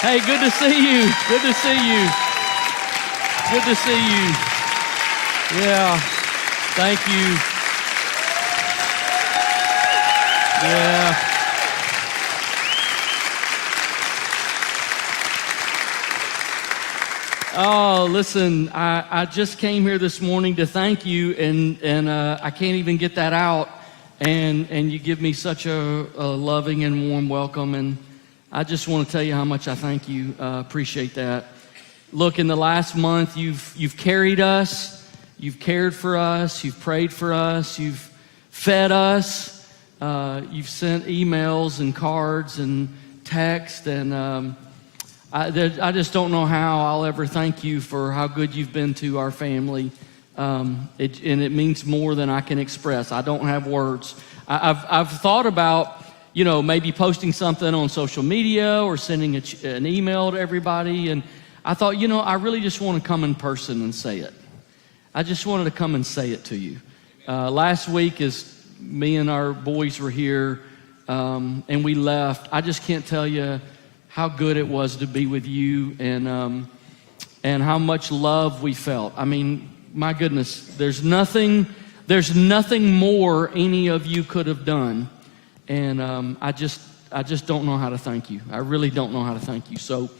Hey, good to see you. Good to see you. Good to see you. Yeah, thank you. Yeah. Oh, listen, I just came here this morning to thank you, and I can't even get that out, and you give me such a loving and warm welcome, and I just want to tell you how much I thank you. Appreciate that. Look, in the last month, you've carried us, you've cared for us, you've prayed for us, you've fed us, you've sent emails and cards and text, and I just don't know how I'll ever thank you for how good you've been to our family. And it means more than I can express. I don't have words. I've thought about, maybe posting something on social media or sending an email to everybody. And I thought, I really just want to come in person and say it. I just wanted to come and say it to you. Last week, as me and our boys were here and we left, I just can't tell you how good it was to be with you and how much love we felt. I mean, my goodness, there's nothing more any of you could have done. And I just don't know how to thank you. I really don't know how to thank you. So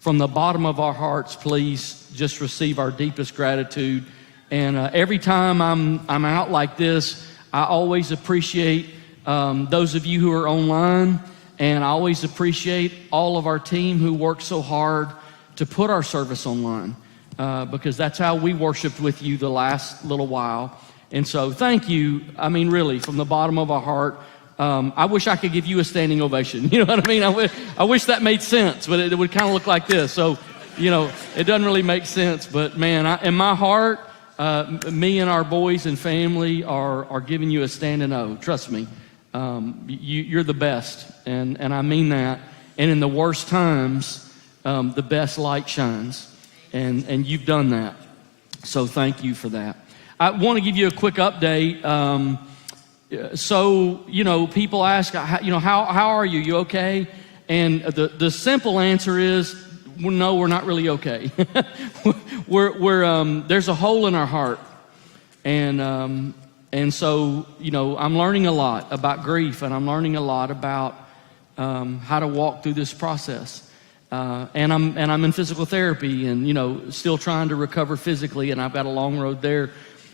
from the bottom of our hearts, please just receive our deepest gratitude. And every time I'm out like this, I always appreciate those of you who are online. And I always appreciate all of our team who worked so hard to put our service online because that's how we worshiped with you the last little while. And so thank you. I mean, really, from the bottom of our heart, I wish I could give you a standing ovation. You know what I mean? I wish that made sense, but it would kind of look like this. So, it doesn't really make sense. But, man, in my heart, me and our boys and family are giving you a standing O. Trust me. You're the best, and I mean that. And in the worst times, the best light shines, and you've done that. So thank you for that. I want to give you a quick update. So people ask, how are you? You okay? And the simple answer is, well, no, we're not really okay. There's a hole in our heart, and so, I'm learning a lot about grief, and I'm learning a lot about how to walk through this process. And I'm in physical therapy, and still trying to recover physically, and I've got a long road there.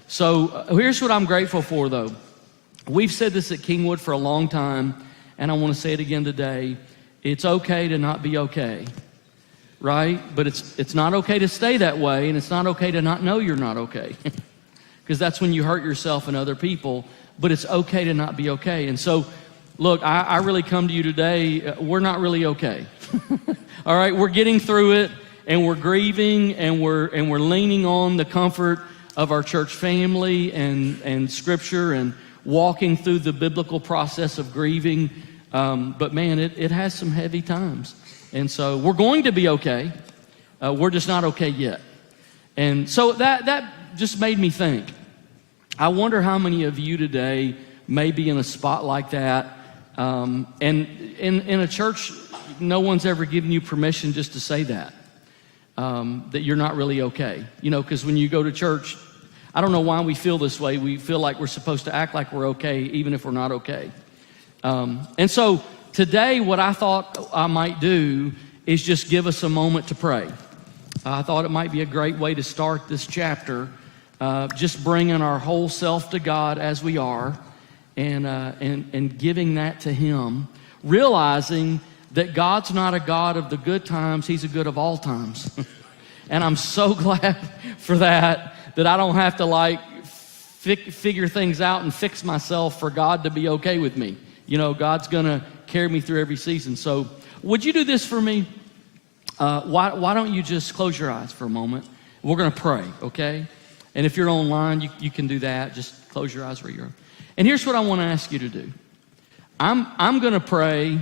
So here's what I'm grateful for, though. We've said this at Kingwood for a long time, and I want to say it again today. It's okay to not be okay, right? But it's not okay to stay that way, and it's not okay to not know you're not okay. Because that's when you hurt yourself and other people, but it's okay to not be okay. And so, look, I really come to you today, we're not really okay. All right, we're getting through it, and we're grieving, and we're leaning on the comfort of our church family and Scripture and walking through the biblical process of grieving. But man, it has some heavy times. And so we're going to be okay. We're just not okay yet. And so that just made me think. I wonder how many of you today may be in a spot like that. And in a church, no one's ever given you permission just to say that you're not really okay. Because when you go to church, I don't know why we feel this way. We feel like we're supposed to act like we're okay, even if we're not okay. And so today, what I thought I might do is just give us a moment to pray. I thought it might be a great way to start this chapter, just bringing our whole self to God as we are, and giving that to Him, realizing that God's not a God of the good times; He's a good of all times. And I'm so glad for that I don't have to figure things out and fix myself for God to be okay with me. God's gonna carry me through every season. So, would you do this for me? Why don't you just close your eyes for a moment? We're going to pray, okay? And if you're online, you can do that. Just close your eyes where you're. And here's what I want to ask you to do. I'm going to pray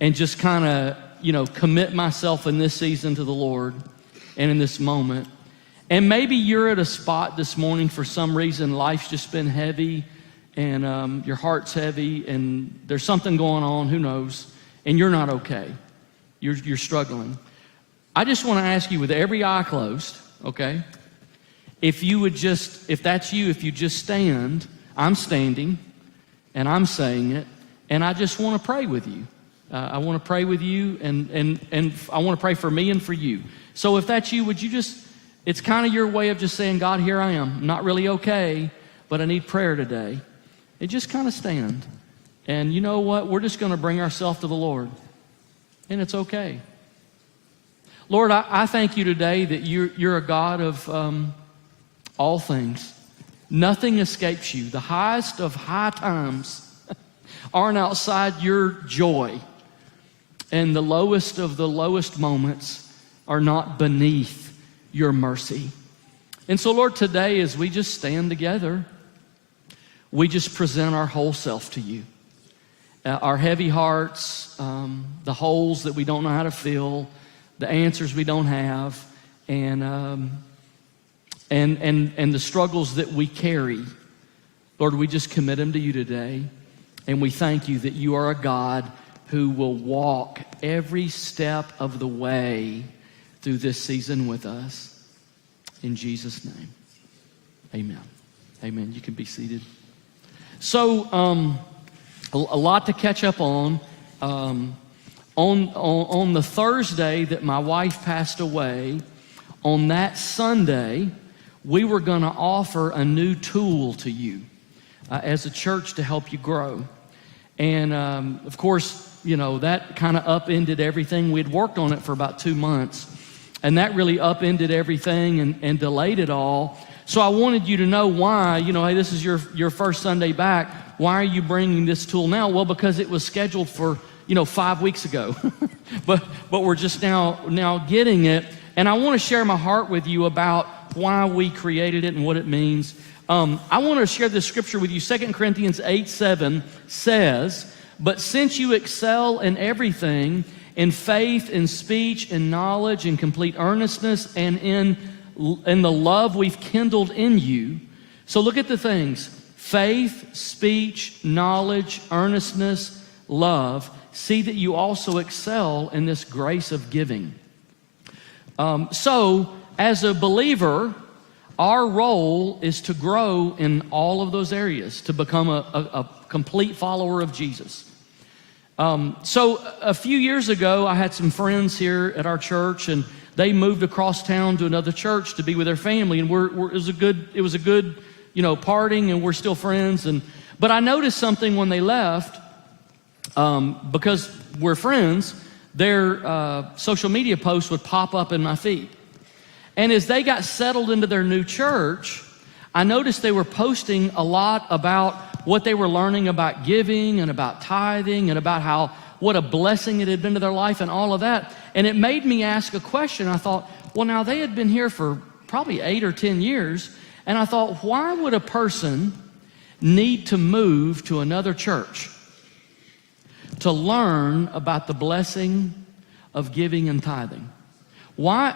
and just kind of, commit myself in this season to the Lord and in this moment. And maybe you're at a spot this morning for some reason, life's just been heavy and your heart's heavy and there's something going on, who knows, and you're not okay. You're struggling. I just want to ask you with every eye closed, okay, if you would just, if that's you, if you just stand, I'm standing, and I'm saying it, and I just want to pray with you. I want to pray with you, and I want to pray for me and for you. So if that's you, would you just, it's kind of your way of just saying, God, here I am. I'm not really okay, but I need prayer today. And just kind of stand. And you know what? We're just going to bring ourselves to the Lord. And it's okay. Lord, I thank you today that you're a God of all things. Nothing escapes you. The highest of high times aren't outside your joy. And the lowest of the lowest moments are not beneath your mercy. And so, Lord, today as we just stand together, we just present our whole self to you. Our heavy hearts, the holes that we don't know how to fill, the answers we don't have, and the struggles that we carry. Lord, we just commit them to you today. And we thank you that you are a God who will walk every step of the way through this season with us. In Jesus' name, amen. Amen. You can be seated. So, a lot to catch up on. On the Thursday that my wife passed away, on that Sunday, we were going to offer a new tool to you as a church to help you grow. And, of course, you know, that kind of upended everything. We'd worked on it for about 2 months, and that really upended everything and delayed it all. So I wanted you to know why, you know, hey, this is your first Sunday back. Why are you bringing this tool now? Well, because it was scheduled for, 5 weeks ago. but we're just now getting it. And I want to share my heart with you about why we created it and what it means. I want to share this scripture with you. 2 Corinthians 8:7 says, "But since you excel in everything, in faith, in speech, in knowledge, in complete earnestness, and in the love we've kindled in you." So look at the things: faith, speech, knowledge, earnestness, love. See that you also excel in this grace of giving. So as a believer, our role is to grow in all of those areas, to become a complete follower of Jesus. So a few years ago, I had some friends here at our church, and they moved across town to another church to be with their family, and it was a good, parting, and we're still friends. But I noticed something when they left, because we're friends. Their social media posts would pop up in my feed. And as they got settled into their new church, I noticed they were posting a lot about what they were learning about giving and about tithing and about what a blessing it had been to their life and all of that. And it made me ask a question. I thought, well, now they had been here for probably 8 or 10 years. And I thought, why would a person need to move to another church to learn about the blessing of giving and tithing? Why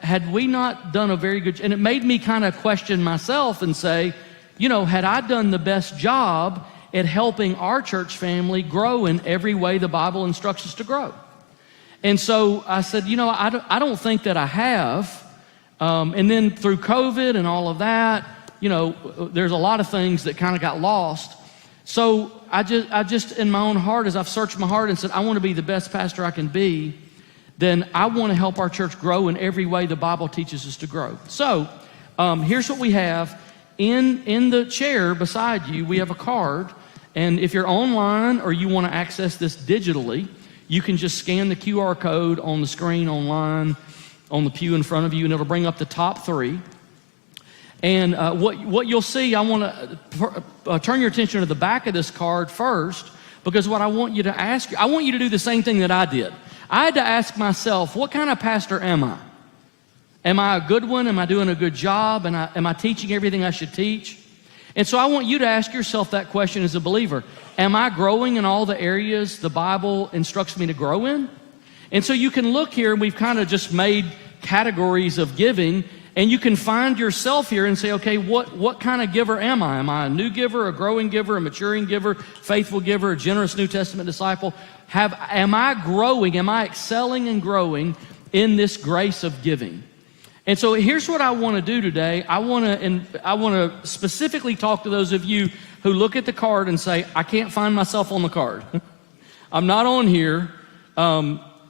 had we not done a very good, and it made me kind of question myself and say, had I done the best job at helping our church family grow in every way the Bible instructs us to grow? And so I said, I don't think that I have. And then through COVID and all of that, there's a lot of things that kind of got lost. So I just in my own heart, as I've searched my heart and said, I want to be the best pastor I can be, then I want to help our church grow in every way the Bible teaches us to grow. So here's what we have. In the chair beside you, we have a card. And if you're online or you want to access this digitally, you can just scan the QR code on the screen online, on the pew in front of you, and it'll bring up the top 3. And what you'll see, I want to turn your attention to the back of this card first, because what I want you to ask, I want you to do the same thing that I did. I had to ask myself, what kind of pastor am I? Am I a good one? Am I doing a good job? And am I teaching everything I should teach? And so I want you to ask yourself that question as a believer. Am I growing in all the areas the Bible instructs me to grow in? And so you can look here, and we've kind of just made categories of giving, and you can find yourself here and say, okay, what kind of giver am I? Am I a new giver, a growing giver, a maturing giver, faithful giver, a generous New Testament disciple? Am I growing? Am I excelling and growing in this grace of giving. And so here's what I want to do today. I want to specifically talk to those of you who look at the card and say, I can't find myself on the card. I'm not on here.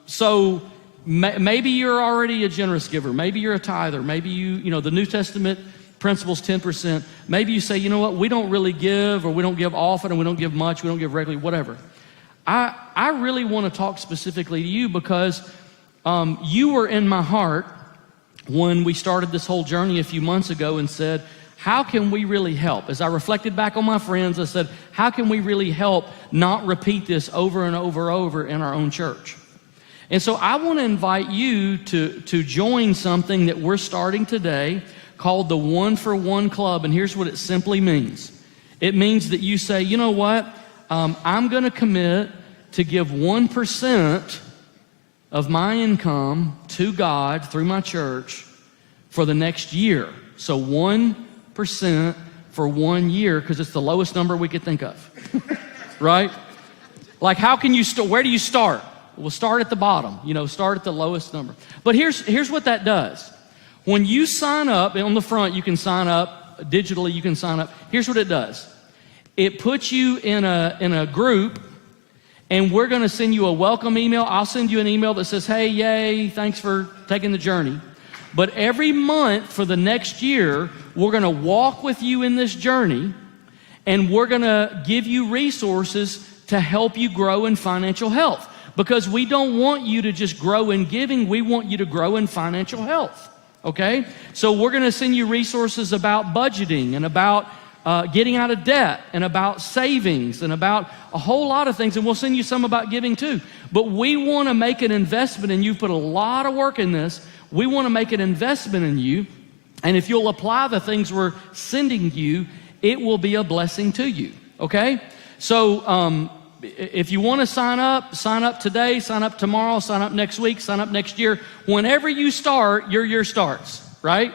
So maybe you're already a generous giver. Maybe you're a tither. Maybe you know, the New Testament principle's 10%. Maybe you say, you know what, we don't really give, or we don't give often, and we don't give much, we don't give regularly, whatever. I really want to talk specifically to you because you were in my heart when we started this whole journey a few months ago and said, how can we really help? As I reflected back on my friends, I said, how can we really help not repeat this over and over in our own church? And so I want to invite you to join something that we're starting today called the One for One Club. And here's what it simply means. It means that you say, you know what? I'm going to commit to give 1% of my income to God through my church for the next year. So 1% for 1 year, because it's the lowest number we could think of, right? Like, how can you where do you start? We'll start at the bottom, you know, start at the lowest number. But here's what that does. When you sign up, on the front you can sign up, digitally you can sign up. Here's what it does. It puts you in a group, and we're going to send you a welcome email. I'll send you an email that says, hey, yay, thanks for taking the journey. But every month for the next year, we're going to walk with you in this journey, and we're going to give you resources to help you grow in financial health. Because we don't want you to just grow in giving, we want you to grow in financial health, okay? So we're going to send you resources about budgeting and about getting out of debt and about savings and about a whole lot of things, and we'll send you some about giving too. But we want to make an investment, and you've put a lot of work in this. We want to make an investment in you, and if you'll apply the things we're sending you, it will be a blessing to you, okay? So if you want to sign up today, sign up tomorrow, sign up next week, sign up next year. Whenever you start, your year starts, right?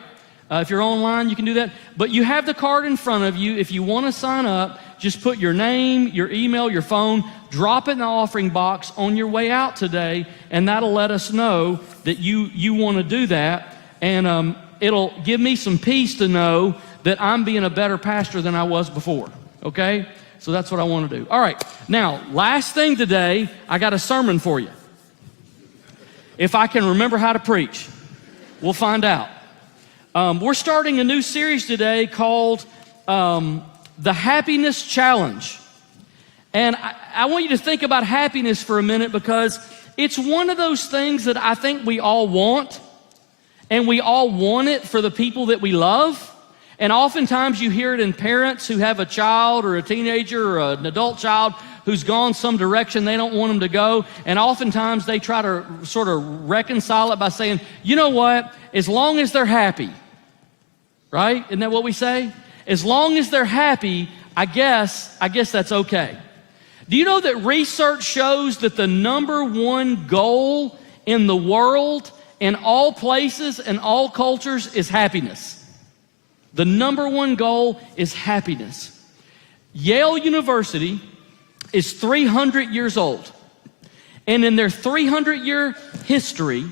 If you're online, you can do that. But you have the card in front of you. If you want to sign up, just put your name, your email, your phone, drop it in the offering box on your way out today, and that'll let us know that you want to do that. And it'll give me some peace to know that I'm being a better pastor than I was before, okay? So that's what I want to do. All right, now, last thing today, I got a sermon for you. If I can remember how to preach, we'll find out. We're starting a new series today called The Happiness Challenge. And I want you to think about happiness for a minute, because it's one of those things that I think we all want, and we all want it for the people that we love. And oftentimes you hear it in parents who have a child or a teenager or an adult child who's gone some direction they don't want them to go. And oftentimes they try to sort of reconcile it by saying, you know what, as long as they're happy, right? Isn't that what we say? As long as they're happy, I guess that's okay. Do you know that research shows that the #1 goal in the world, in all places and all cultures, is happiness? The #1 goal is happiness. Yale University is 300 years old. And in their 300-year history,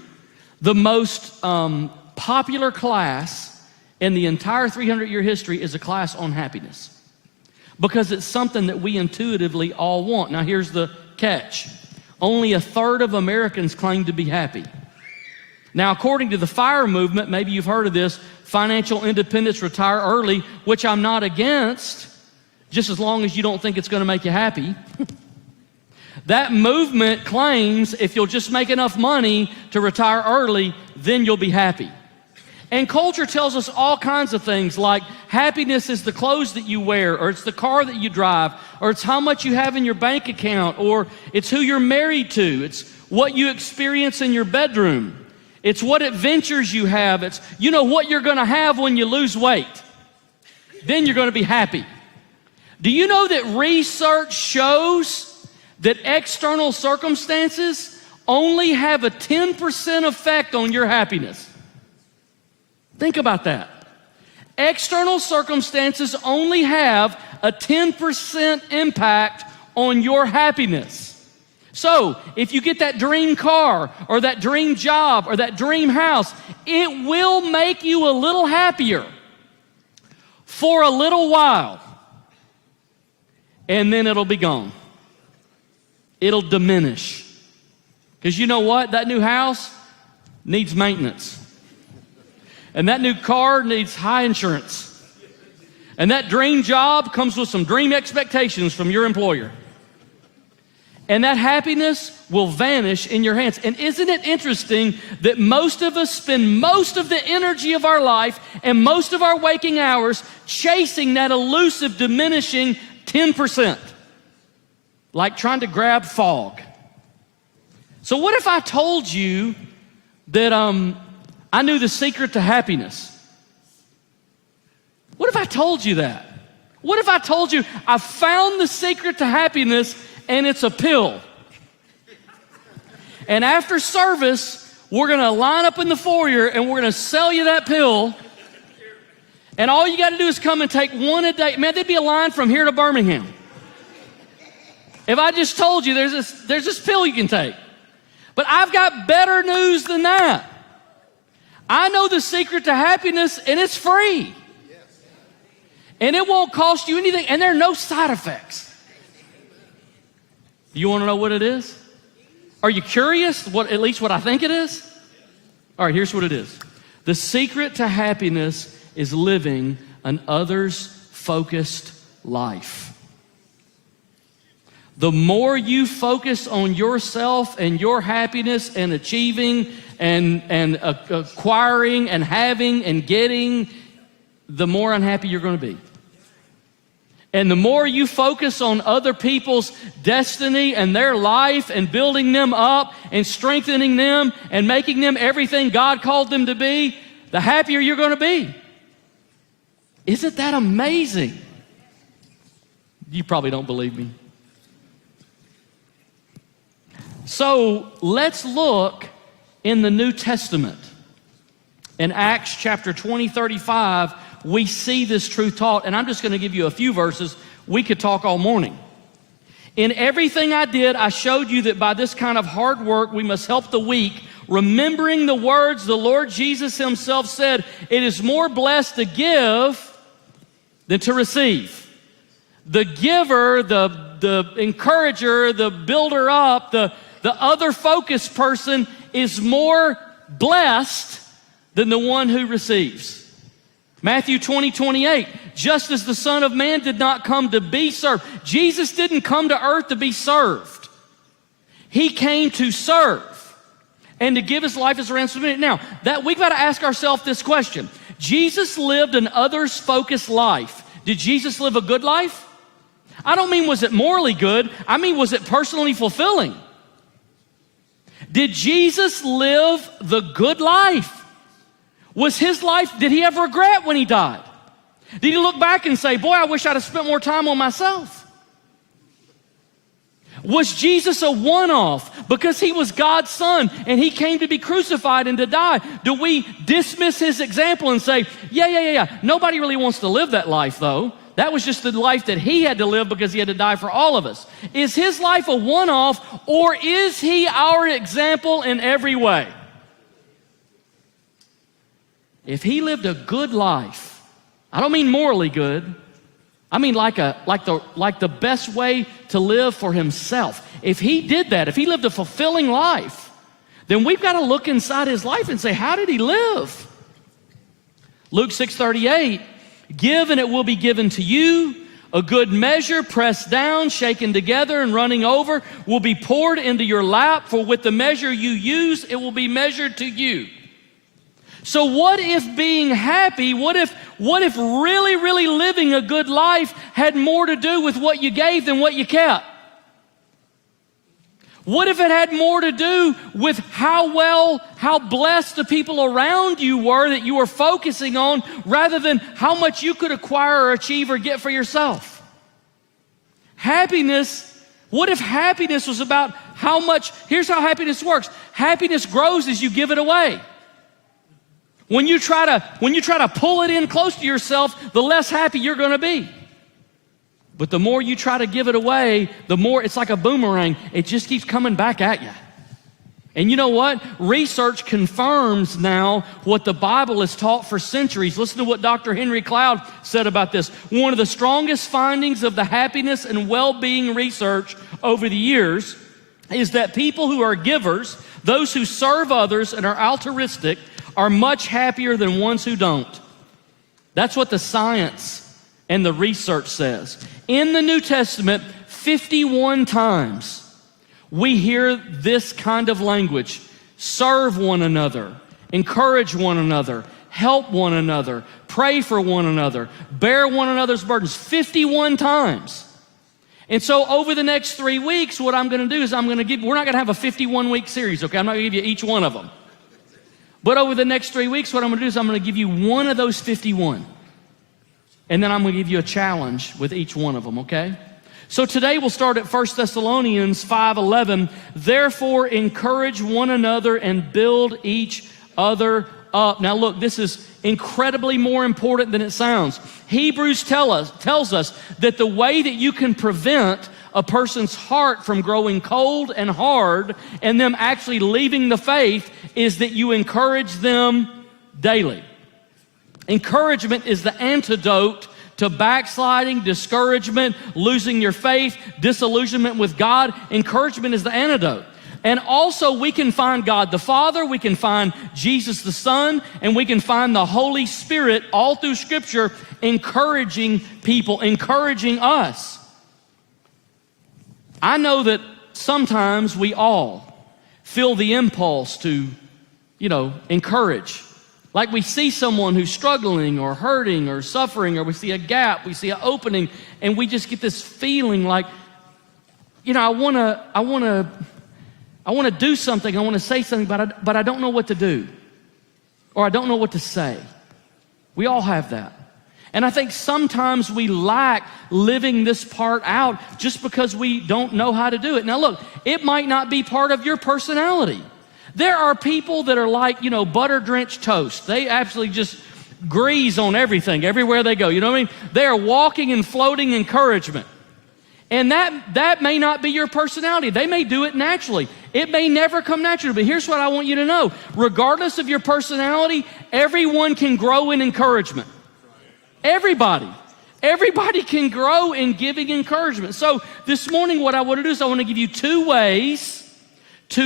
the most popular class in the entire 300-year history is a class on happiness. Because it's something that we intuitively all want. Now here's the catch. Only 1/3 of Americans claim to be happy. Now, according to the FIRE movement, maybe you've heard of this, financial independence, retire early, which I'm not against, just as long as you don't think it's going to make you happy. That movement claims if you'll just make enough money to retire early, then you'll be happy. And culture tells us all kinds of things, like happiness is the clothes that you wear, or it's the car that you drive, or it's how much you have in your bank account, or it's who you're married to, it's what you experience in your bedroom. It's what adventures you have. It's, you know, what you're going to have when you lose weight. Then you're going to be happy. Do you know that research shows that external circumstances only have a 10% effect on your happiness? Think about that. External circumstances only have a 10% impact on your happiness. So if you get that dream car or that dream job or that dream house, it will make you a little happier for a little while, and then it'll be gone. It'll diminish. Because you know what? That new house needs maintenance. And that new car needs high insurance. And that dream job comes with some dream expectations from your employer. And that happiness will vanish in your hands. And isn't it interesting that most of us spend most of the energy of our life and most of our waking hours chasing that elusive, diminishing 10%, like trying to grab fog. So what if I told you that I knew the secret to happiness? What if I told you that? What if I told you I found the secret to happiness and it's a pill? And after service, we're gonna line up in the foyer and we're gonna sell you that pill. And all you gotta do is come and take one a day. Man, there'd be a line from here to Birmingham. If I just told you there's this pill you can take. But I've got better news than that. I know the secret to happiness, and it's free. And it won't cost you anything, and there are no side effects. You want to know what it is? Are you curious at least what I think it is? All right, here's what it is. The secret to happiness is living an others-focused life. The more you focus on yourself and your happiness and achieving and acquiring and having and getting, the more unhappy you're going to be. And the more you focus on other people's destiny and their life and building them up and strengthening them and making them everything God called them to be, the happier you're going to be. Isn't that amazing? You probably don't believe me. So let's look in the New Testament. In Acts chapter 20:35, we see this truth taught, and I'm just going to give you a few verses. We could talk all morning. In everything I did, I showed you that by this kind of hard work, we must help the weak, remembering the words the Lord Jesus himself said, it is more blessed to give than to receive. The giver, the encourager, the builder up, the other focused person is more blessed than the one who receives. Matthew 20:28, just as the Son of Man did not come to be served. Jesus didn't come to earth to be served. He came to serve and to give his life as a ransom. Now, that we've got to ask ourselves this question. Jesus lived an others-focused life. Did Jesus live a good life? I don't mean was it morally good. I mean, was it personally fulfilling? Did Jesus live the good life? Was his life, did he have regret when he died? Did he look back and say, boy, I wish I'd have spent more time on myself? Was Jesus a one-off because he was God's son and he came to be crucified and to die? Do we dismiss his example and say, yeah, nobody really wants to live that life though. That was just the life that he had to live because he had to die for all of us. Is his life a one-off, or is he our example in every way? If he lived a good life, I don't mean morally good, I mean like the best way to live for himself. If he did that, if he lived a fulfilling life, then we've got to look inside his life and say, how did he live? Luke 6:38, give and it will be given to you. A good measure, pressed down, shaken together, and running over, will be poured into your lap. For with the measure you use, it will be measured to you. So what if being happy, what if really, really living a good life had more to do with what you gave than what you kept? What if it had more to do with how blessed the people around you were that you were focusing on rather than how much you could acquire or achieve or get for yourself? Happiness, what if happiness was about how much, here's how happiness works. Happiness grows as you give it away. When you try to pull it in close to yourself, the less happy you're going to be. But the more you try to give it away, the more it's like a boomerang. It just keeps coming back at you. And you know what? Research confirms now what the Bible has taught for centuries. Listen to what Dr. Henry Cloud said about this. One of the strongest findings of the happiness and well-being research over the years is that people who are givers, those who serve others and are altruistic, are much happier than ones who don't. That's what the science and the research says. In the New Testament, 51 times, we hear this kind of language: serve one another, encourage one another, help one another, pray for one another, bear one another's burdens. 51 times. And so over the next 3 weeks, what I'm going to do is we're not going to have a 51-week series, okay? I'm not going to give you each one of them. But over the next 3 weeks, what I'm going to do is I'm going to give you one of those 51. And then I'm going to give you a challenge with each one of them, okay? So today we'll start at 1 Thessalonians 5:11. Therefore, encourage one another and build each other up. Now look, this is incredibly more important than it sounds. Hebrews tells us that the way that you can prevent a person's heart from growing cold and hard and them actually leaving the faith is that you encourage them daily. Encouragement is the antidote to backsliding, discouragement, losing your faith, disillusionment with God. Encouragement is the antidote. And also we can find God the Father, we can find Jesus the Son, and we can find the Holy Spirit all through Scripture encouraging people, encouraging us. I know that sometimes we all feel the impulse to, encourage. Like we see someone who's struggling or hurting or suffering, or we see a gap, we see an opening, and we just get this feeling like, I want to do something, I want to say something, but I don't know what to do, or I don't know what to say. We all have that. And I think sometimes we lack living this part out just because we don't know how to do it. Now look, it might not be part of your personality. There are people that are like, butter-drenched toast. They absolutely just grease on everything, everywhere they go. You know what I mean? They are walking and floating encouragement. And that may not be your personality. They may do it naturally. It may never come naturally. But here's what I want you to know. Regardless of your personality, everyone can grow in encouragement. Everybody. Everybody can grow in giving encouragement. So this morning what I want to do is I want to give you two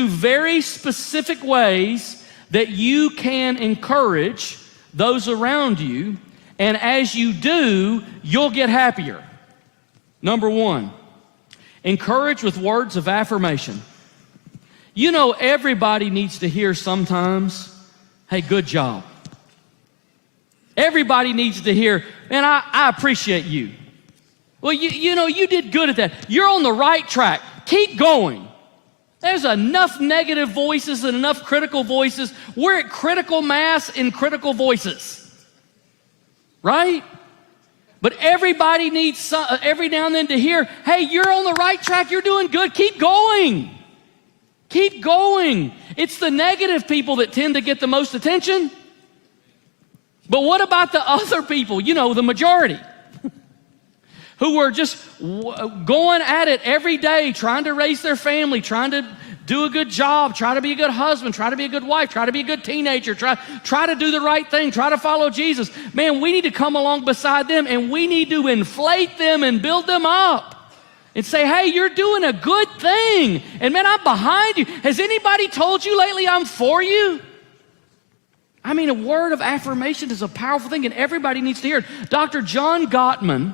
very specific ways that you can encourage those around you, and as you do, you'll get happier. Number one, encourage with words of affirmation. Everybody needs to hear sometimes, hey, good job. Everybody needs to hear, man, I appreciate you. Well, you did good at that. You're on the right track. Keep going. There's enough negative voices and enough critical voices. We're at critical mass in critical voices, right? But everybody needs every now and then to hear, hey, you're on the right track. You're doing good. Keep going. Keep going. It's the negative people that tend to get the most attention. But what about the other people, the majority, who are just going at it every day, trying to raise their family, trying to do a good job, try to be a good husband, try to be a good wife, try to be a good teenager, try to do the right thing, try to follow Jesus. Man, we need to come along beside them, and we need to inflate them and build them up and say, hey, you're doing a good thing. And man, I'm behind you. Has anybody told you lately I'm for you? I mean, a word of affirmation is a powerful thing, and everybody needs to hear it. Dr. John Gottman,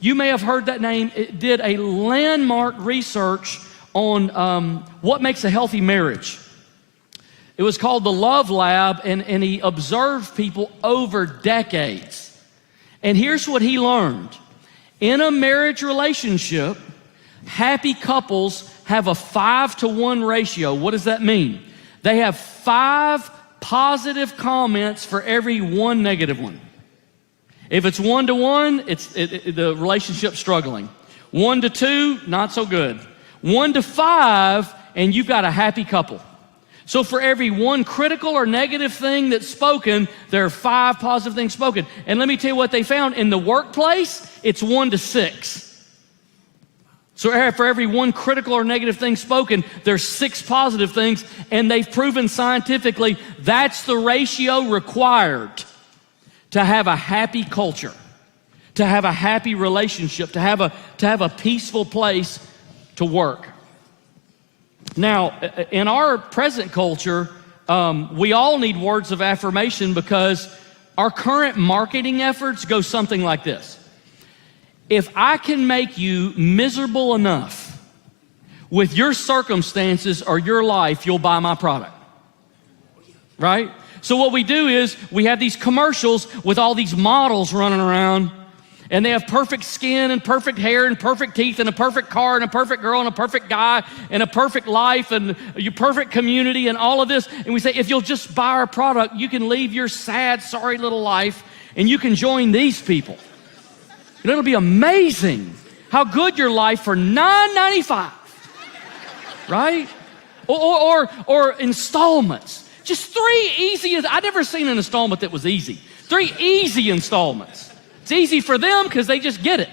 you may have heard that name, did a landmark research on what makes a healthy marriage. It was called the Love Lab, and he observed people over decades. And here's what he learned. In a marriage relationship, happy couples have a 5-to-1 ratio. What does that mean? They have 5 positive comments for every 1 negative one. If it's 1-to-1, the relationship's struggling. 1-to-2, not so good. 1-to-5, and you've got a happy couple. So for every 1 critical or negative thing that's spoken, there are 5 positive things spoken. And let me tell you what they found. In the workplace, it's 1-to-6. So for every one critical or negative thing spoken, there's 6 positive things, and they've proven scientifically that's the ratio required to have a happy culture, to have a happy relationship, to have a peaceful place to work. Now, in our present culture, we all need words of affirmation because our current marketing efforts go something like this. If I can make you miserable enough with your circumstances or your life, you'll buy my product, right? So what we do is we have these commercials with all these models running around, and they have perfect skin and perfect hair and perfect teeth and a perfect car and a perfect girl and a perfect guy and a perfect life and your perfect community and all of this. And we say, if you'll just buy our product, you can leave your sad, sorry little life and you can join these people. And it'll be amazing how good your life for $9.95, right? Or installments. Just 3 easy. I've never seen an installment that was easy. 3 easy installments. It's easy for them because they just get it.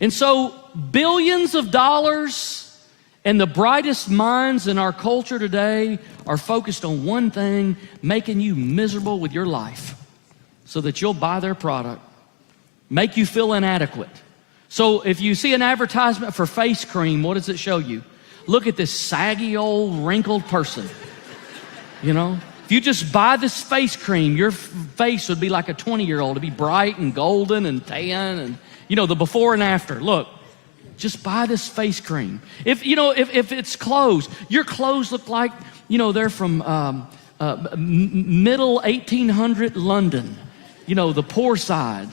And so billions of dollars and the brightest minds in our culture today are focused on one thing, making you miserable with your life so that you'll buy their product, make you feel inadequate. So if you see an advertisement for face cream, what does it show you? Look at this saggy old wrinkled person, you know? If you just buy this face cream, your face would be like a 20-year-old. It'd be bright and golden and tan and, you know, the before and after. Look, just buy this face cream. If it's clothes, your clothes look like, you know, they're from middle 1800 London, you know, the poor side.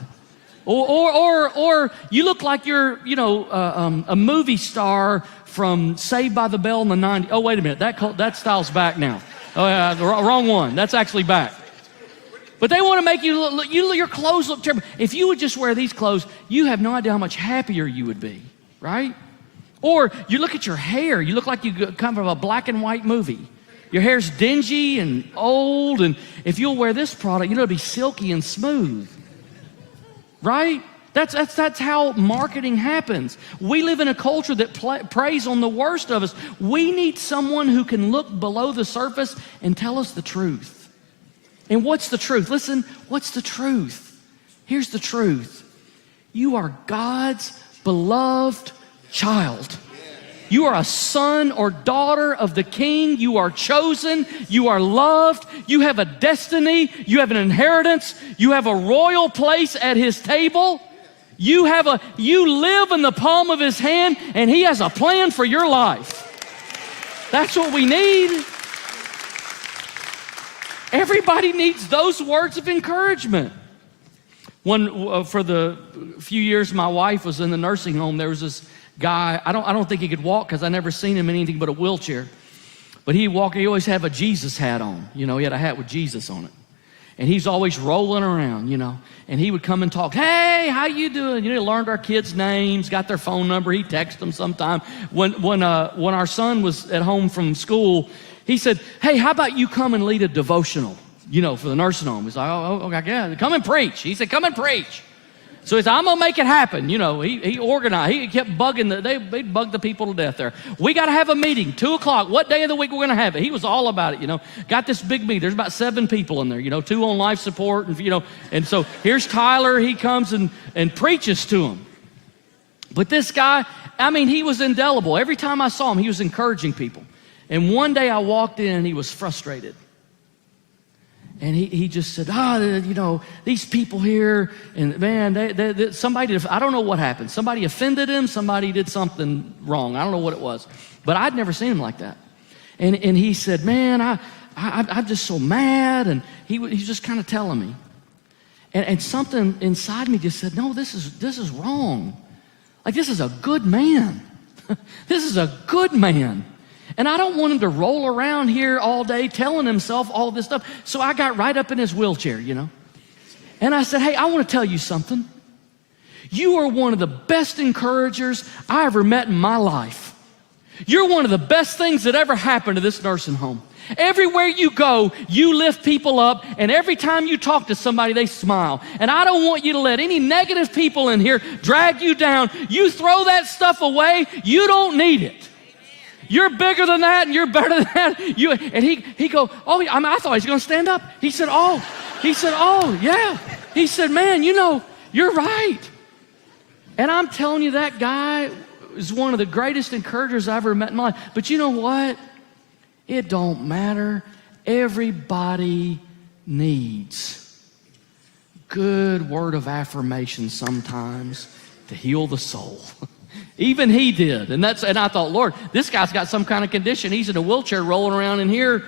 Or you look like you're, you know, a movie star from Saved by the Bell in the 90s. Oh, wait a minute, that style's back now. Oh, yeah, the wrong one. That's actually back. But they want to make you look, your clothes look terrible. If you would just wear these clothes, you have no idea how much happier you would be, right? Or you look at your hair. You look like you come from a black and white movie. Your hair's dingy and old, and if you'll wear this product, you know, it'll be silky and smooth, right? That's how marketing happens. We live in a culture that preys on the worst of us. We need someone who can look below the surface and tell us the truth. And what's the truth? Listen, what's the truth? Here's the truth. You are God's beloved child. You are a son or daughter of the King. You are chosen. You are loved. You have a destiny. You have an inheritance. You have a royal place at His table. You live in the palm of His hand, and He has a plan for your life. That's what we need. Everybody needs those words of encouragement. For the few years my wife was in the nursing home, there was this guy. I don't think he could walk because I never seen him in anything but a wheelchair. But he always had a Jesus hat on. You know, he had a hat with Jesus on it. And he's always rolling around, you know. And he would come and talk, hey, how you doing? You know, he learned our kids' names, got their phone number. He'd text them sometime. When our son was at home from school, he said, hey, how about you come and lead a devotional, you know, for the nursing home? He's like, oh, okay, yeah, come and preach. He said, come and preach. So he said, I'm going to make it happen. You know, he organized. He kept bugging. They bugged the people to death there. We got to have a meeting, 2 o'clock. What day of the week we're going to have it? He was all about it, you know. Got this big meeting. There's about 7 people in there, you know, 2 on life support. And, you know, and so here's Tyler. He comes and preaches to them. But this guy, I mean, he was indelible. Every time I saw him, he was encouraging people. And one day I walked in and he was frustrated. And he just said, you know, these people here, and man, somebody, I don't know what happened. Somebody offended him. Somebody did something wrong. I don't know what it was. But I'd never seen him like that. And he said, man, I'm just so mad. And he's just kind of telling me. And something inside me just said, no, this is wrong. Like, this is a good man. This is a good man. And I don't want him to roll around here all day telling himself all this stuff. So I got right up in his wheelchair, you know. And I said, hey, I want to tell you something. You are one of the best encouragers I ever met in my life. You're one of the best things that ever happened to this nursing home. Everywhere you go, you lift people up, and every time you talk to somebody, they smile. And I don't want you to let any negative people in here drag you down. You throw that stuff away, you don't need it. You're bigger than that, and you're better than that. And he go, oh, I thought he was going to stand up. He said, oh, yeah. He said, man, you're right. And I'm telling you, that guy is one of the greatest encouragers I ever met in my life. But you know what? It don't matter. Everybody needs good word of affirmation sometimes to heal the soul. Even he did. And I thought, Lord, this guy's got some kind of condition. He's in a wheelchair rolling around in here,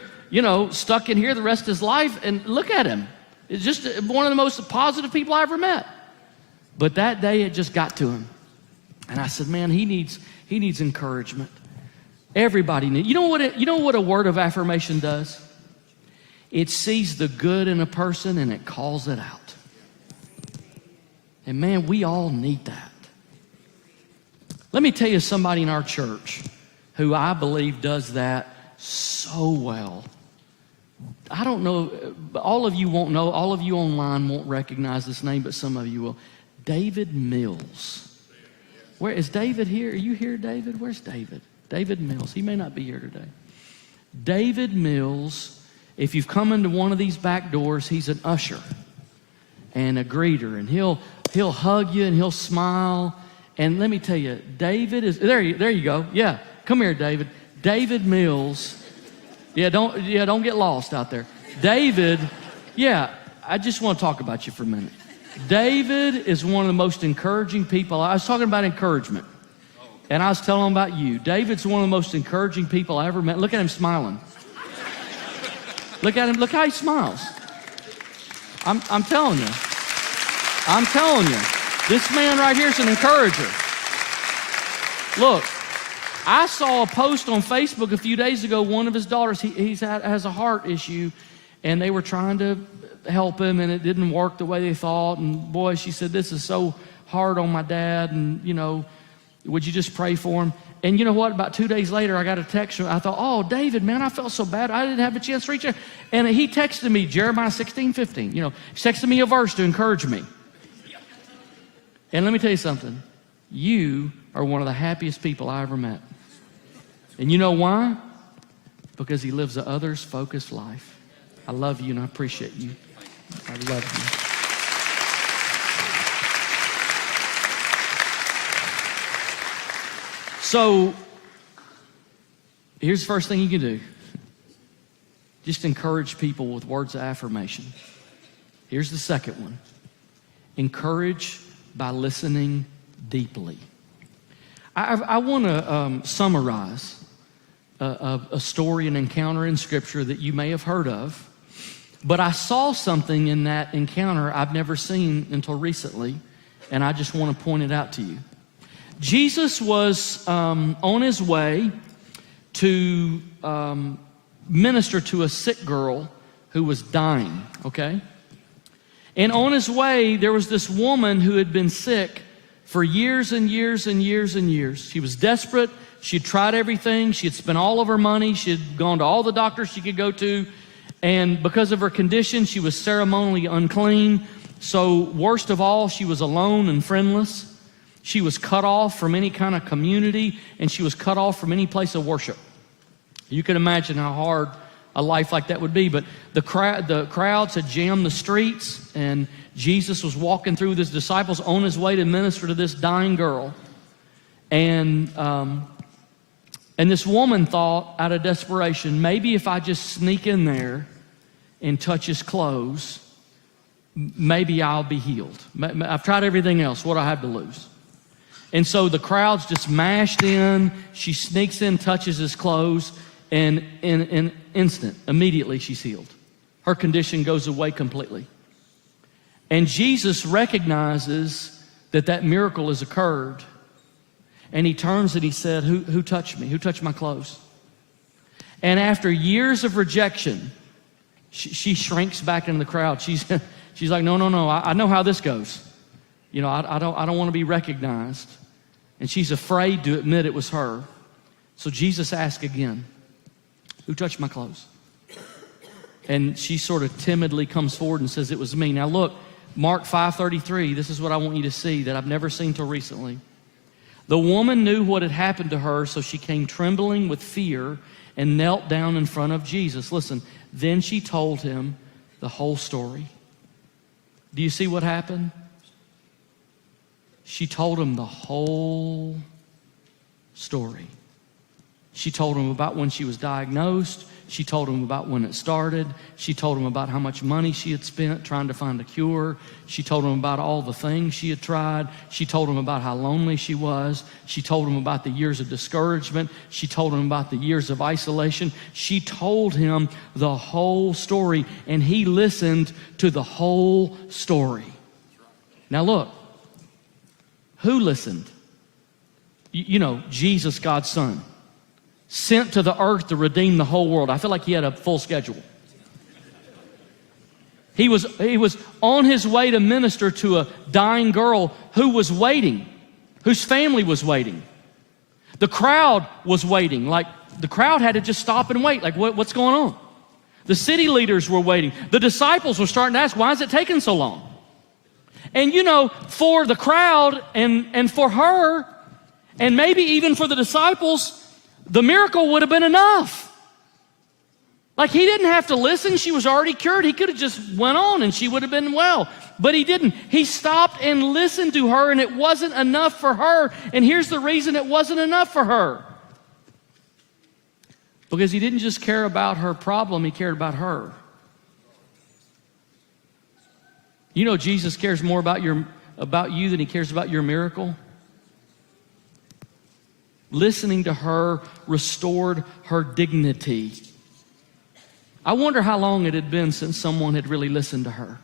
stuck in here the rest of his life. And look at him. It's just one of the most positive people I ever met. But that day it just got to him. And I said, man, he needs encouragement. Everybody needs. You know what a word of affirmation does? It sees the good in a person and it calls it out. And man, we all need that. Let me tell you somebody in our church who I believe does that so well. I don't know, all of you won't know, all of you online won't recognize this name, but some of you will. David Mills. Where is David here? Are you here, David? Where's David? David Mills. He may not be here today. David Mills, if you've come into one of these back doors, he's an usher and a greeter, and he'll hug you and he'll smile. And let me tell you, David is there you go. Yeah, come here, David. David Mills. Yeah, don't get lost out there. David, yeah, I just want to talk about you for a minute. David is one of the most encouraging people. I was talking about encouragement, and I was telling him about you. David's one of the most encouraging people I ever met. Look at him smiling. Look at him. Look how he smiles. I'm telling you. I'm telling you. This man right here is an encourager. Look, I saw a post on Facebook a few days ago. One of his daughters, has a heart issue, and they were trying to help him, and it didn't work the way they thought. And boy, she said, this is so hard on my dad, and would you just pray for him? And you know what? About 2 days later, I got a text. I thought, oh, David, man, I felt so bad. I didn't have a chance to reach out. And he texted me Jeremiah 16:15. He texted me a verse to encourage me. And let me tell you something. You are one of the happiest people I ever met. And you know why? Because he lives an others-focused life. I love you and I appreciate you. I love you. So, here's the first thing you can do. Just encourage people with words of affirmation. Here's the second one. Encourage by listening deeply. I want to summarize a story, an encounter in Scripture that you may have heard of, but I saw something in that encounter I've never seen until recently, and I just want to point it out to you. Jesus was on his way to minister to a sick girl who was dying, okay? And on his way, there was this woman who had been sick for years and years and years and years. She was desperate. She had tried everything. She had spent all of her money. She had gone to all the doctors she could go to. And because of her condition, she was ceremonially unclean. So worst of all, she was alone and friendless. She was cut off from any kind of community, and she was cut off from any place of worship. You can imagine how hard a life like that would be. But the crowds had jammed the streets, and Jesus was walking through with his disciples on his way to minister to this dying girl. And this woman thought, out of desperation, maybe if I just sneak in there and touch his clothes, maybe I'll be healed. I've tried everything else. What do I have to lose? And so the crowds just mashed in. She sneaks in, touches his clothes, and in an instant, immediately she's healed. Her condition goes away completely. And Jesus recognizes that miracle has occurred. And he turns and he said, who touched me? Who touched my clothes? And after years of rejection, she shrinks back into the crowd. She's like, no, I know how this goes. I don't want to be recognized. And she's afraid to admit it was her. So Jesus asked again, who touched my clothes? And she sort of timidly comes forward and says, it was me. Now look, Mark 5:33, this is what I want you to see that I've never seen till recently. The woman knew what had happened to her, so she came trembling with fear and knelt down in front of Jesus. Listen, then she told him the whole story. Do you see what happened? She told him the whole story. She told him about when she was diagnosed. She told him about when it started. She told him about how much money she had spent trying to find a cure. She told him about all the things she had tried. She told him about how lonely she was. She told him about the years of discouragement. She told him about the years of isolation. She told him the whole story, and he listened to the whole story. Now look, who listened? You know, Jesus, God's Son, sent to the earth to redeem the whole world. I feel like he had a full schedule. He was on his way to minister to a dying girl who was waiting, whose family was waiting. The crowd was waiting. Like, the crowd had to just stop and wait. Like, what's going on? The city leaders were waiting. The disciples were starting to ask, why is it taking so long? And you know, for the crowd and for her, and maybe even for the disciples, the miracle would have been enough. Like, he didn't have to listen. She was already cured. He could have just went on and she would have been well. But he didn't. He stopped and listened to her, and it wasn't enough for her. And here's the reason it wasn't enough for her. Because he didn't just care about her problem, he cared about her. You know, Jesus cares more about you than he cares about your miracle. Listening to her restored her dignity. I wonder how long it had been since someone had really listened to her.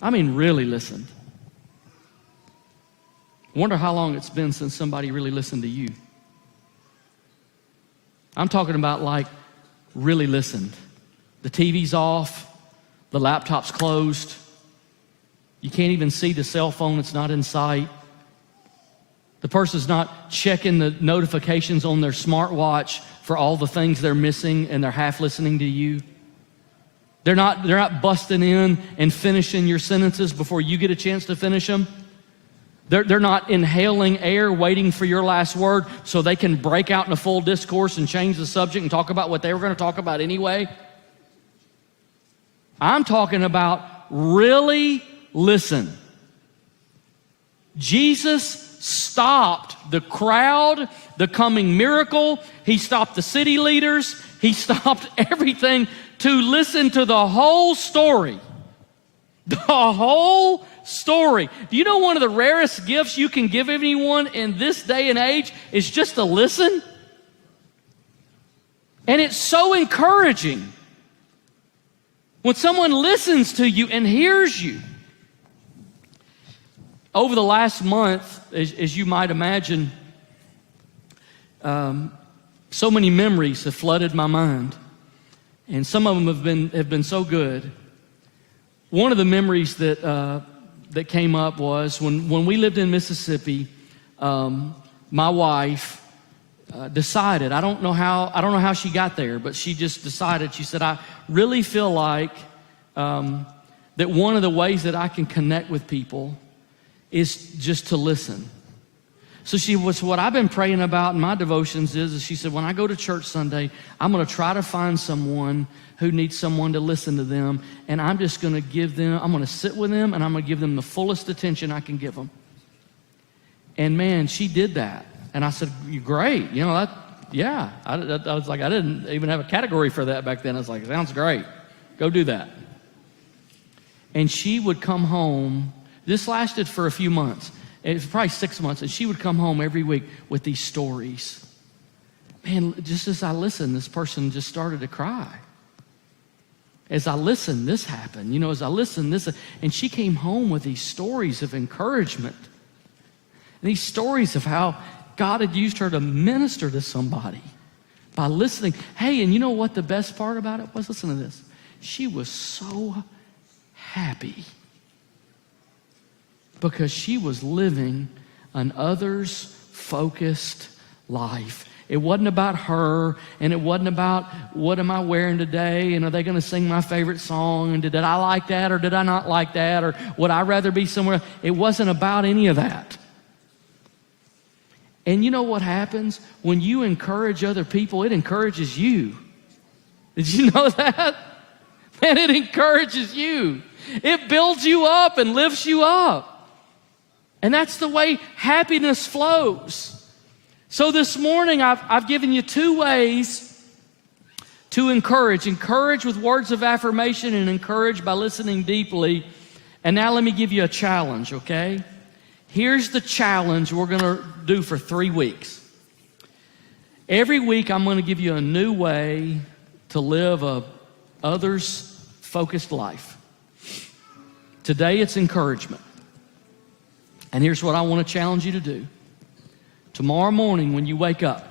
I mean, really listened. I wonder how long it's been since somebody really listened to you. I'm talking about, like, really listened. The TV's off, the laptop's closed, you can't even see the cell phone, it's not in sight. The person's not checking the notifications on their smartwatch for all the things they're missing, and they're half listening to you. They're not busting in and finishing your sentences before you get a chance to finish them. They're not inhaling air, waiting for your last word so they can break out in a full discourse and change the subject and talk about what they were going to talk about anyway. I'm talking about really listen. Jesus stopped the crowd, the coming miracle. He stopped the city leaders. He stopped everything to listen to the whole story. The whole story. Do you know one of the rarest gifts you can give anyone in this day and age is just to listen? And it's so encouraging when someone listens to you and hears you. Over the last month, as you might imagine, so many memories have flooded my mind, and some of them have been so good. One of the memories that came up was when we lived in Mississippi. My wife decided, I don't know how she got there, but she just decided. She said, I really feel like that one of the ways that I can connect with people is just to listen. So what I've been praying about in my devotions is she said, when I go to church Sunday, I'm going to try to find someone who needs someone to listen to them, and I'm just going to I'm going to sit with them, and I'm going to give them the fullest attention I can give them. And man, she did that. And I said, great. You know, I was like, I didn't even have a category for that back then. I was like, sounds great. Go do that. And she would come home. This lasted for a few months. It was probably 6 months. And she would come home every week with these stories. Man, just as I listened, this person just started to cry. As I listened, this happened. You know, as I listened, this. And she came home with these stories of encouragement. And these stories of how God had used her to minister to somebody by listening. Hey, and you know what the best part about it was? Listen to this. She was so happy because she was living an others-focused life. It wasn't about her, and it wasn't about what am I wearing today, and are they going to sing my favorite song, and did I like that or did I not like that, or would I rather be somewhere? It wasn't about any of that. And you know what happens? When you encourage other people, it encourages you. Did you know that? Man, it encourages you. It builds you up and lifts you up. And that's the way happiness flows. So this morning, I've given you 2 ways to encourage. Encourage with words of affirmation and encourage by listening deeply. And now let me give you a challenge, okay? Here's the challenge we're going to do for 3 weeks. Every week, I'm going to give you a new way to live a others-focused life. Today, it's encouragement. And here's what I want to challenge you to do. Tomorrow morning when you wake up,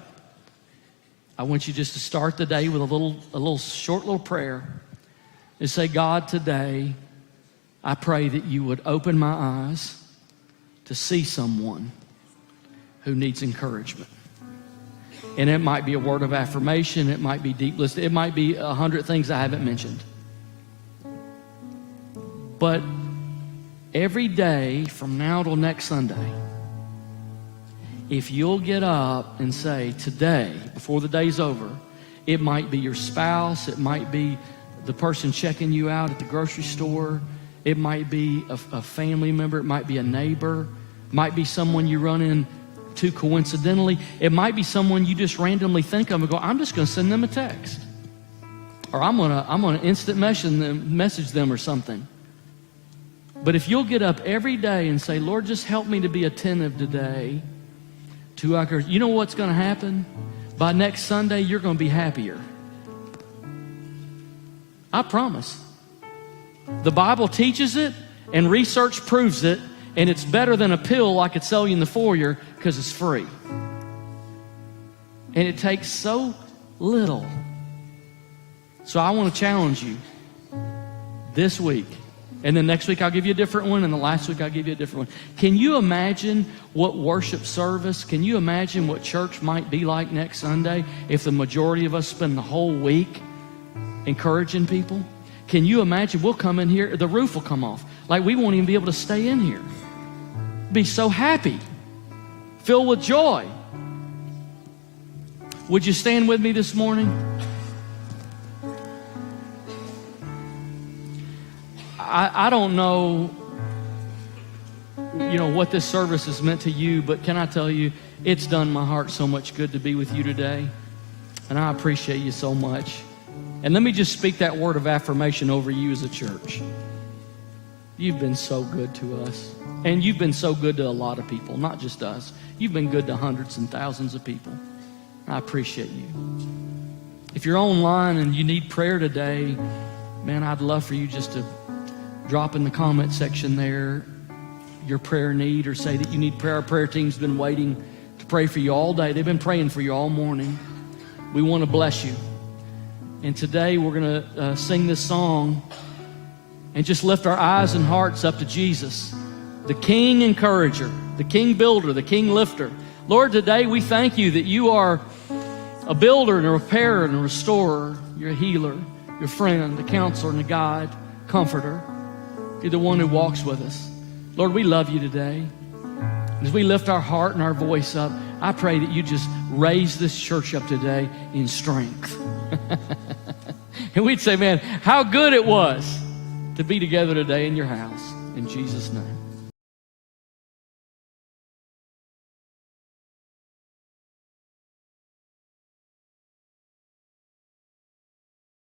I want you just to start the day with a short little prayer and say, God, today I pray that you would open my eyes to see someone who needs encouragement. And it might be a word of affirmation, it might be deep listening, it might be 100 things I haven't mentioned. But every day from now till next Sunday, if you'll get up and say, today, before the day's over, it might be your spouse, it might be the person checking you out at the grocery store, it might be a family member, it might be a neighbor, it might be someone you run into coincidentally, it might be someone you just randomly think of and go, I'm just going to send them a text. Or I'm gonna instant message them or something. But if you'll get up every day and say, Lord, just help me to be attentive today, you know what's going to happen? By next Sunday, you're going to be happier. I promise. The Bible teaches it, and research proves it, and it's better than a pill I could sell you in the foyer because it's free. And it takes so little. So I want to challenge you this week. And then next week I'll give you a different one, and the last week I'll give you a different one. Can you imagine what worship service, can you imagine what church might be like next Sunday if the majority of us spend the whole week encouraging people? Can you imagine? We'll come in here, the roof will come off. Like we won't even be able to stay in here. Be so happy, filled with joy. Would you stand with me this morning? I don't know, what this service has meant to you, but can I tell you, it's done my heart so much good to be with you today. And I appreciate you so much. And let me just speak that word of affirmation over you as a church. You've been so good to us. And you've been so good to a lot of people, not just us. You've been good to hundreds and thousands of people. I appreciate you. If you're online and you need prayer today, man, I'd love for you just to drop in the comment section there your prayer need, or say that you need prayer. Our prayer team's been waiting to pray for you all day. They've been praying for you all morning. We want to bless you. And today we're going to sing this song and just lift our eyes and hearts up to Jesus, the King Encourager, the King Builder, the King Lifter. Lord, today we thank you that you are a builder and a repairer and a restorer. You're a healer, your friend, a counselor and a guide, comforter. You're the one who walks with us. Lord, we love you today. As we lift our heart and our voice up, I pray that you just raise this church up today in strength. And we'd say, man, how good it was to be together today in your house. In Jesus' name.